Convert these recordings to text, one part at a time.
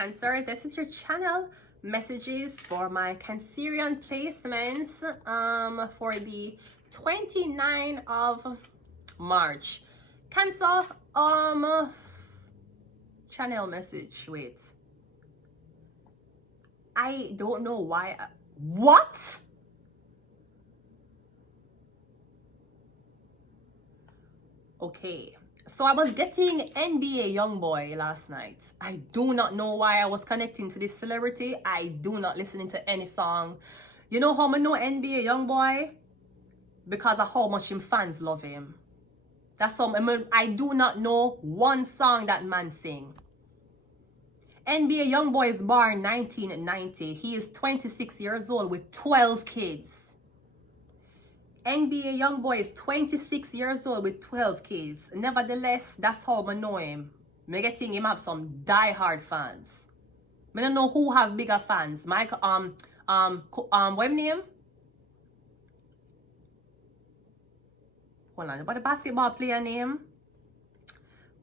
Cancer, this is your channel messages for my Cancerian placements for the 29th of March. Cancer, channel message. Wait, I don't know why. What? Okay, so I was getting NBA Youngboy last night. I do not know why I was connecting to this celebrity. I do not listen to any song. You know how I know NBA Youngboy? Because of how much him fans love him. That's how I do not know one song that man sing. NBA Youngboy is born 1990. He is 26 years old with 12 kids. NBA Youngboy is 26 years old with 12 kids. Nevertheless, that's how I know him. Me getting him have some die-hard fans. I don't know who have bigger fans. Mike, what name? Hold on, what the basketball player name?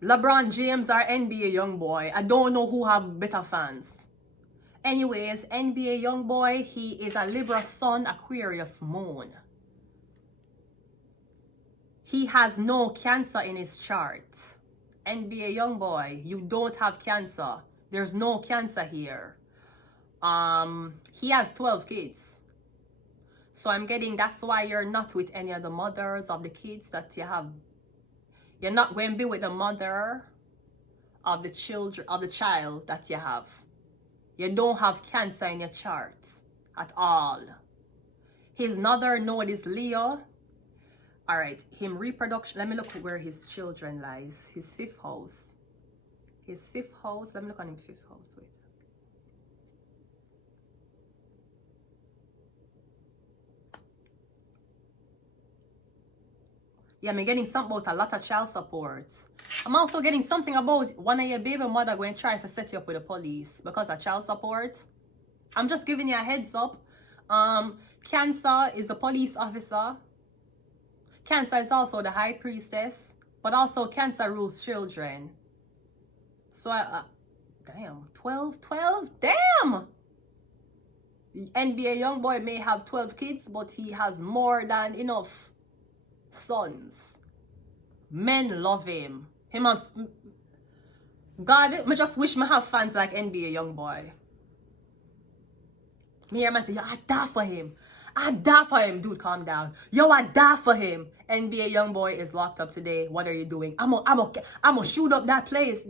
LeBron James or NBA Youngboy. I don't know who have better fans. Anyways, NBA Youngboy, he is a Libra Sun, Aquarius Moon. He has no Cancer in his chart. NBA Youngboy, you don't have Cancer. There's no Cancer here. He has 12 kids. So I'm getting, that's why you're not with any of the mothers of the kids that you have. You're not going to be with the mother of the children, of the child that you have. You don't have Cancer in your chart at all. His northern node is Leo. All right, him reproduction. Let me look where his children lies. His fifth house. His fifth house. Let me look on him fifth house. Wait. Yeah, I'm getting something about a lot of child support. I'm also getting something about one of your baby mother going to try to set you up with the police because of child support. I'm just giving you a heads up. Cancer is a police officer. Cancer is also the high priestess, but also Cancer rules children. So damn, 12, damn! NBA Youngboy may have 12 kids, but he has more than enough sons. Men love him. God, I just wish me have fans like NBA Youngboy. Me hear man say, yo, I die for him. I die for him. Dude, calm down. Yo, I die for him. NBA Youngboy is locked up today. What are you doing? I'm gonna shoot up that place.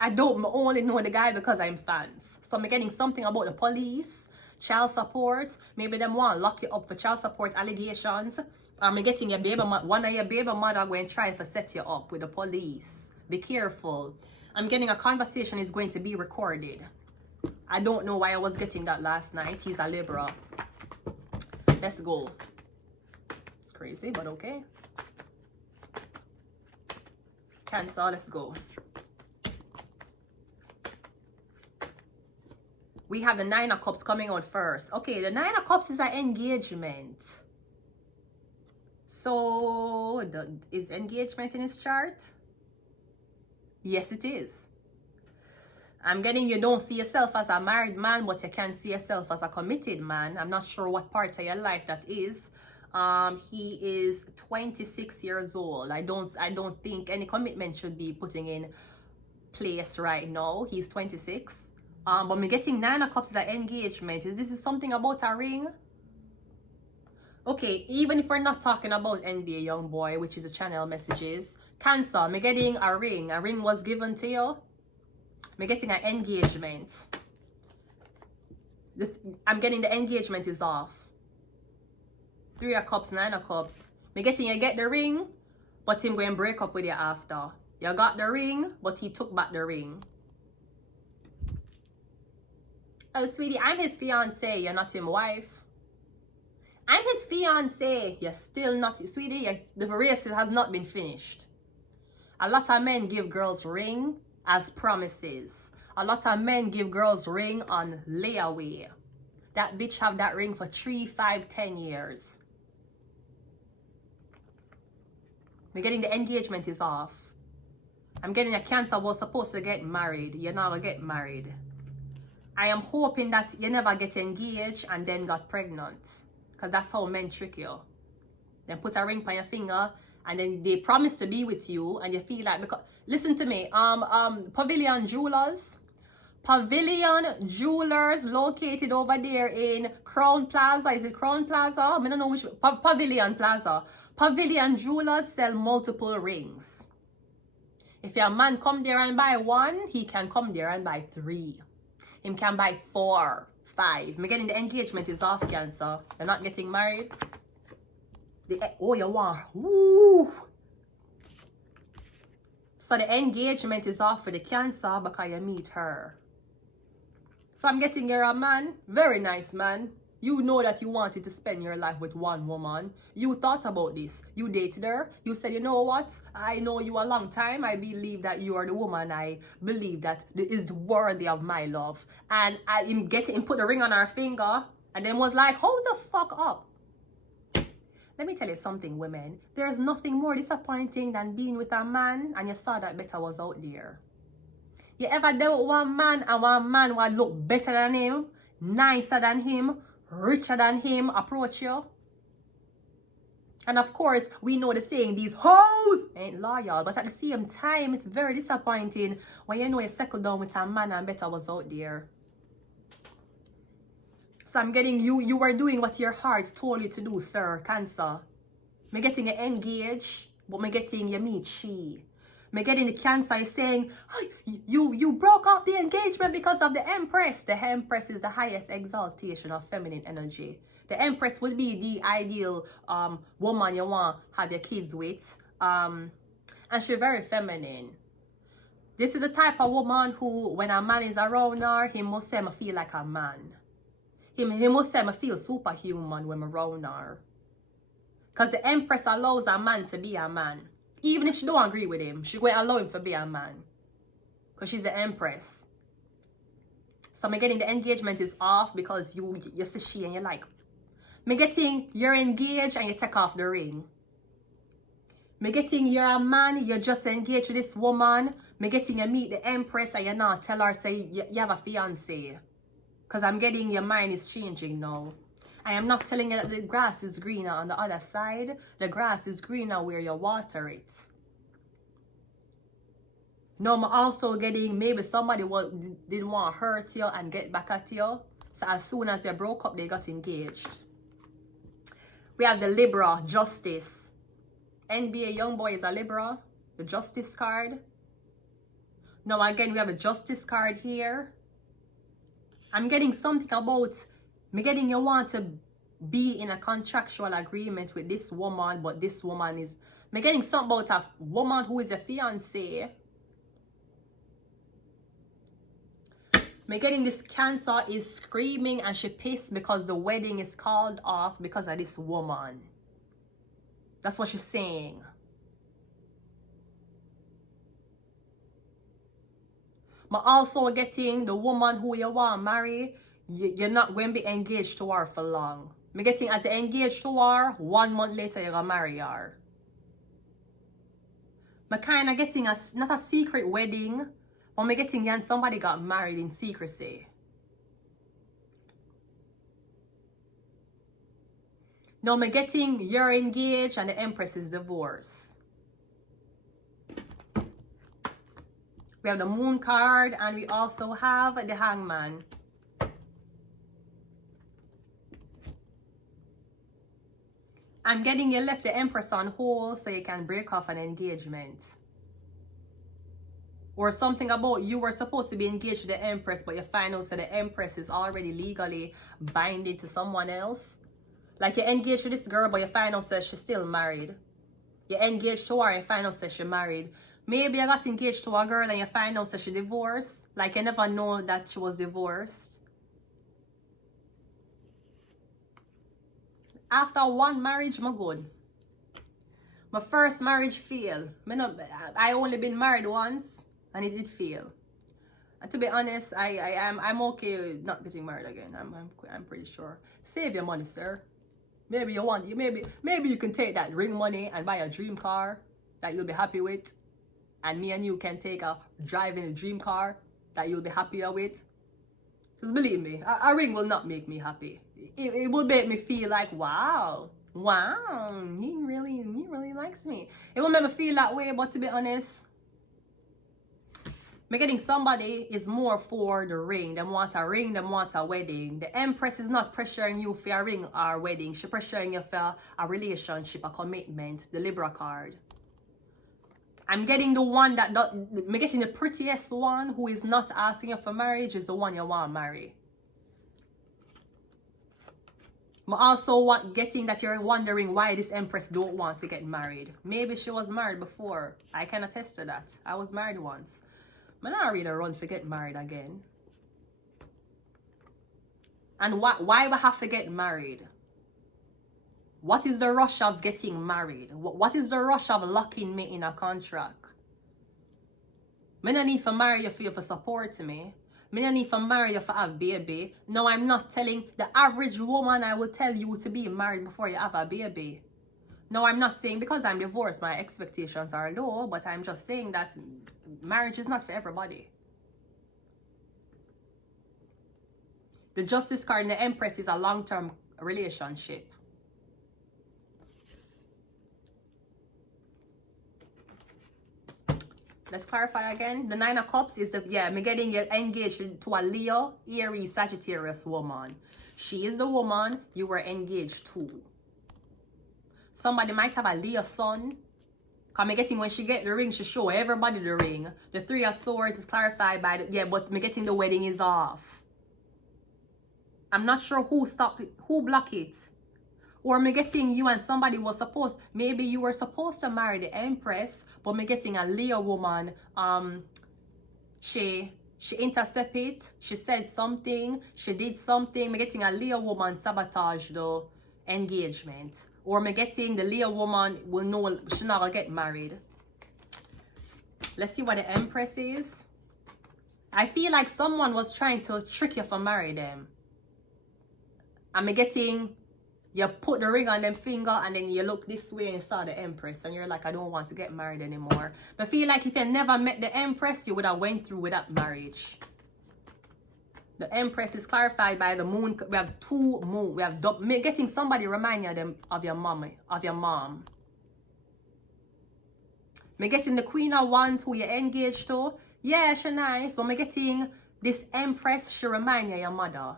I don't only know the guy because I'm fans. So I'm getting something about the police, child support. Maybe them want to lock you up for child support allegations. I'm getting your baby, one of your baby mother going to try to set you up with the police. Be careful. I'm getting a conversation is going to be recorded. I don't know why I was getting that last night. He's a Libra. Let's go. It's crazy, but okay. Cancer, let's go. We have the Nine of Cups coming out first. Okay, the Nine of Cups is an engagement. So, is engagement in his chart? Yes, it is. I'm getting you don't see yourself as a married man, but you can see yourself as a committed man. I'm not sure what part of your life that is. He is 26 years old. I don't think any commitment should be putting in place right now. He's 26. But me getting Nine of Cups is an engagement. Is this something about a ring? Okay, even if we're not talking about NBA Youngboy, which is a channel messages, Cancer, me getting a ring. A ring was given to you. I'm getting an engagement. I'm getting the engagement is off. Three of Cups, Nine of Cups. I'm getting you get the ring, but him going to break up with you after. You got the ring, but he took back the ring. Oh, sweetie, I'm his fiance. You're not his wife. I'm his fiance. You're still not, sweetie. The race has not been finished. A lot of men give girls ring as promises. A lot of men give girls ring on layaway. That bitch have that ring for 3, 5, 10 years. We're getting the engagement is off. I'm getting a Cancer was supposed to get married. You're not going to get married. I am hoping that you never get engaged and then got pregnant. Because that's how men trick you. Then put a ring on your finger and then they promise to be with you and you feel like, because listen to me, Pavilion Jewelers located over there in Crown Plaza. Is it Crown Plaza? I don't know which. Pavilion Plaza. Pavilion Jewelers sell multiple rings. If your man come there and buy one, he can come there and buy 3. Him can buy 4, 5. Me getting the engagement is off, Cancer. You're not getting married. Oh, you want? Woo! So the engagement is off for the Cancer because you meet her. So I'm getting you're a man, very nice man. You know that you wanted to spend your life with one woman. You thought about this. You dated her. You said, you know what? I know you a long time. I believe that you are the woman. I believe that is worthy of my love. And I put a ring on her finger and then was like, hold the fuck up. Let me tell you something, women. There's nothing more disappointing than being with a man and you saw that better was out there. You ever dealt with one man and one man will look better than him, nicer than him, richer than him, approach you? And of course, we know the saying, these hoes ain't loyal. But at the same time, it's very disappointing when you know you settle down with a man and better was out there. So I'm getting you were doing what your heart told you to do, sir, Cancer. Me getting you engaged, but me getting you meet she. Me getting the Cancer is saying, oh, you broke off the engagement because of the Empress. The Empress is the highest exaltation of feminine energy. The Empress would be the ideal woman you want to have your kids with. And she's very feminine. This is the type of woman who, when a man is around her, he must say, I feel like a man. He must say, I feel superhuman when I'm around her. Because the Empress allows a man to be a man. Even if she don't agree with him, she going to allow him to be a man. Because she's the Empress. So me getting the engagement is off because you see she and you're like, me getting you're engaged and you take off the ring. Me getting you're a man, you're just engaged to this woman. Me getting you meet the Empress and you not tell her say you have a fiance. Because I'm getting your mind is changing now. I am not telling you that the grass is greener on the other side. The grass is greener where you water it. No, I'm also getting maybe somebody didn't want to hurt you and get back at you. So as soon as they broke up, they got engaged. We have the Libra, Justice. NBA Youngboy is a Libra. The Justice card. Now again, we have a Justice card here. I'm getting something about... Me getting you want to be in a contractual agreement with this woman, but this woman is... Me getting something about a woman who is a fiancé. Me getting this Cancer is screaming and she pissed because the wedding is called off because of this woman. That's what she's saying. But also getting the woman who you want to marry, you're not going to be engaged to her for long. Me getting as you engaged to her, 1 month later you're going to marry her. Me kind of getting not a secret wedding, but me getting you and somebody got married in secrecy. Now me getting you're engaged and the Empress is divorced. We have the Moon card and we also have the Hangman. I'm getting you left the Empress on hold so you can break off an engagement. Or something about you were supposed to be engaged to the Empress, but you find out that the Empress is already legally binded to someone else. Like you engaged to this girl, but you find out that she's still married. You engaged to her and you find out that she's married. Maybe you got engaged to a girl and you find out that she divorced. Like you never know that she was divorced. After one marriage, I'm good. My first marriage failed. I only been married once and it did fail. And to be honest, I'm okay with not getting married again. I'm pretty sure. Save your money, sir. Maybe you can take that ring money and buy a dream car that you'll be happy with. and me and you can take a drive in a dream car that you'll be happier with. Because believe me, a ring will not make me happy. It will make me feel like, wow, he really likes me. It will make me feel that way, but to be honest, me getting somebody is more for the ring. Them want a ring, them want a wedding. The Empress is not pressuring you for a ring or a wedding. She's pressuring you for a relationship, a commitment, the Libra card. I'm getting the one that, me getting the prettiest one who is not asking you for marriage is the one you want to marry. But also getting that you're wondering why this Empress don't want to get married. Maybe she was married before. I can attest to that. I was married once. I'm not really run to get married again. And why we have to get married? What is the rush of getting married? What is the rush of locking me in a contract? Me no need to marry you for support me. Me no need to marry you for have a baby. No, I'm not telling the average woman I will tell you to be married before you have a baby. No, I'm not saying because I'm divorced my expectations are low, but I'm just saying that marriage is not for everybody. The Justice card in the Empress is a long-term relationship. Let's clarify again. The Nine of Cups is me getting you engaged to a Leo, Aries, Sagittarius woman. She is the woman you were engaged to. Somebody might have a Leo sun. Cause me getting when she get the ring, she show everybody the ring. The Three of Swords is clarified by but me getting the wedding is off. I'm not sure who stopped it, who blocked it. Or me getting you and somebody was supposed, maybe you were supposed to marry the Empress, but me getting a Leo woman, she intercepted it, she said something, she did something. Me getting a Leo woman sabotage the engagement. Or me getting the Leo woman will know she's not gonna get married. Let's see what the Empress is. I feel like someone was trying to trick you for marry them. And me getting, you put the ring on them finger and then you look this way and you saw the Empress and you're like, I don't want to get married anymore. But I feel like if you never met the Empress, you would have went through with that marriage. The Empress is clarified by the moon. We have two moon. We have getting somebody remind you them of your mom. Me getting the Queen of Wands who you're engaged to. Yeah, she nice. But me getting this Empress, she remind you your mother.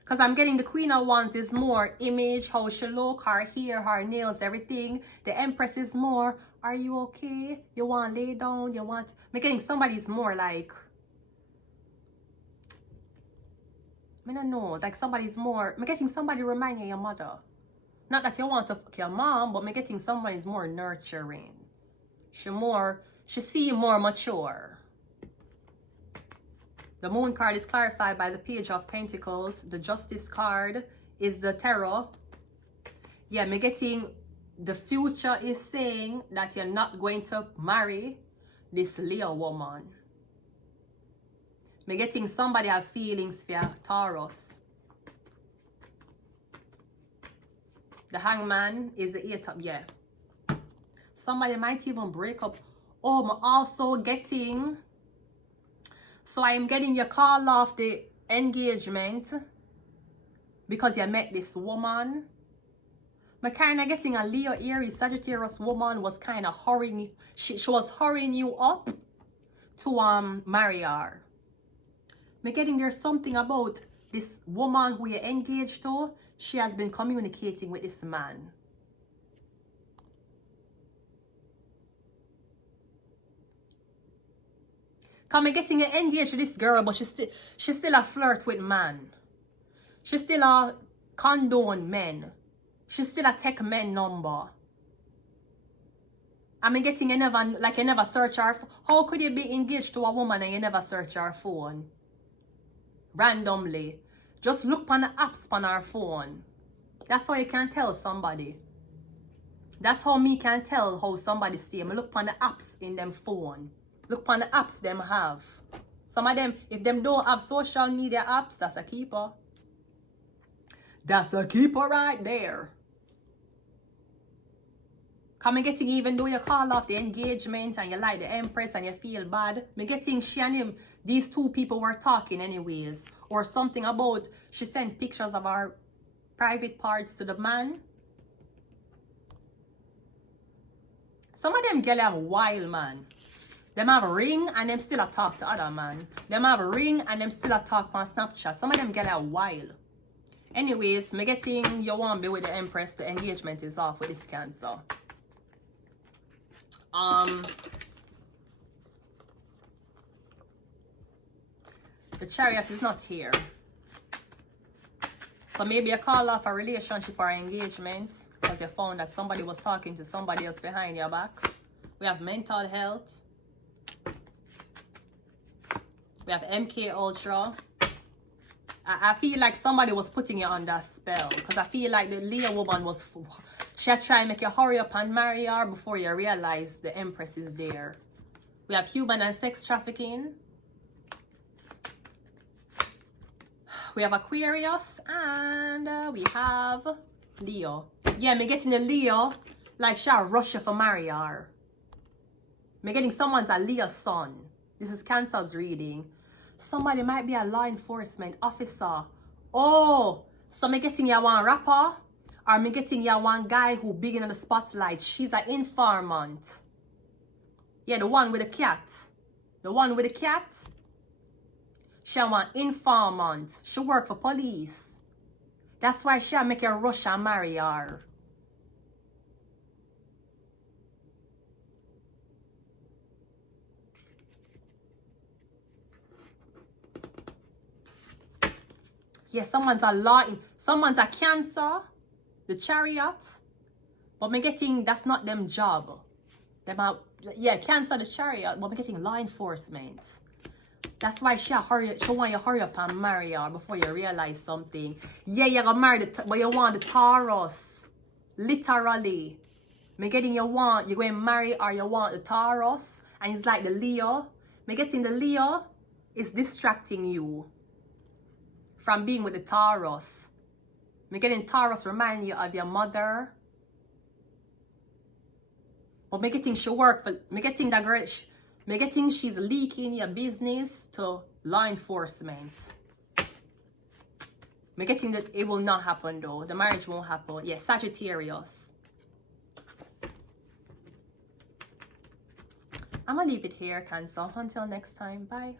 Because I'm getting the Queen of Wands is more image, how she look, her hair, her nails, everything. The Empress is more, are you okay? You want to lay down? You want... I'm getting somebody's more like... I don't know. Like somebody's more... I'm getting somebody remind you of your mother. Not that you want to fuck your mom, but I'm getting somebody's more nurturing. She see more mature. The Moon card is clarified by the Page of Pentacles. The Justice card is the Tarot. Yeah, me getting the future is saying that you're not going to marry this Leo woman. Me getting somebody have feelings for Taurus. The Hangman is the Eight of, yeah. Somebody might even break up. Oh, I'm also getting... So I am getting your call off the engagement because you met this woman. I'm kind of getting a Leo, Aries, Sagittarius woman was kind of hurrying. She was hurrying you up to marry her. I'm getting there's something about this woman who you're engaged to. She has been communicating with this man. Come me getting engaged to this girl, but she still a flirt with man. She still a condone men. She still a take men number. I mean getting you never search her. How could you be engaged to a woman and you never search her phone? Randomly. Just look on the apps on her phone. That's how you can tell somebody. That's how me can tell how somebody stay. I look on the apps in them phone. Look on the apps them have. Some of them, if them don't have social media apps, that's a keeper. That's a keeper right there. Come getting, even though you call off the engagement and you like the Empress and you feel bad, me getting she and him, these two people were talking anyways. Or something about she sent pictures of our private parts to the man. Some of them girls have wild, man. Them have a ring and them still a talk to other man. Them have a ring and them still a talk on Snapchat. Some of them girls are wild. Anyways, me getting you want to be with the Empress. The engagement is off with this Cancer. The Chariot is not here. So maybe you call off a relationship or engagement because you found that somebody was talking to somebody else behind your back. We have mental health. We have MK Ultra. I feel like somebody was putting you under a spell because I feel like the Leo woman was... She had tried to make you hurry up and marry her before you realize the Empress is there. We have human and sex trafficking. We have Aquarius and we have Leo. Yeah, me getting the Leo like she'll rush you for marry her. Me getting someone's a Leo son. This is Cancer's reading. Somebody might be a law enforcement officer. Oh, so me getting you one rapper. Or me getting you one guy who big in the spotlight. She's an informant. Yeah, the one with the cat. The one with the cat. She want informant. She work for police. That's why she'll make you rush and marry her. Yeah, someone's a law. Someone's a Cancer. The Chariot. But me getting that's not them job. Them are, yeah, Cancer the Chariot, but me getting law enforcement. That's why she want you hurry up and marry her before you realize something. Yeah, you're gonna marry but you want the Taurus. Literally. Me getting you're going to marry or you want the Taurus. And it's like the Leo. Me getting the Leo is distracting you from being with the Taurus. Me getting Taurus remind you of your mother. But me getting she work for, me getting that girl, me getting she's leaking your business to law enforcement. Me getting that it will not happen though. The marriage won't happen. Yeah, Sagittarius. I'm gonna leave it here, Cancer. Until next time. Bye.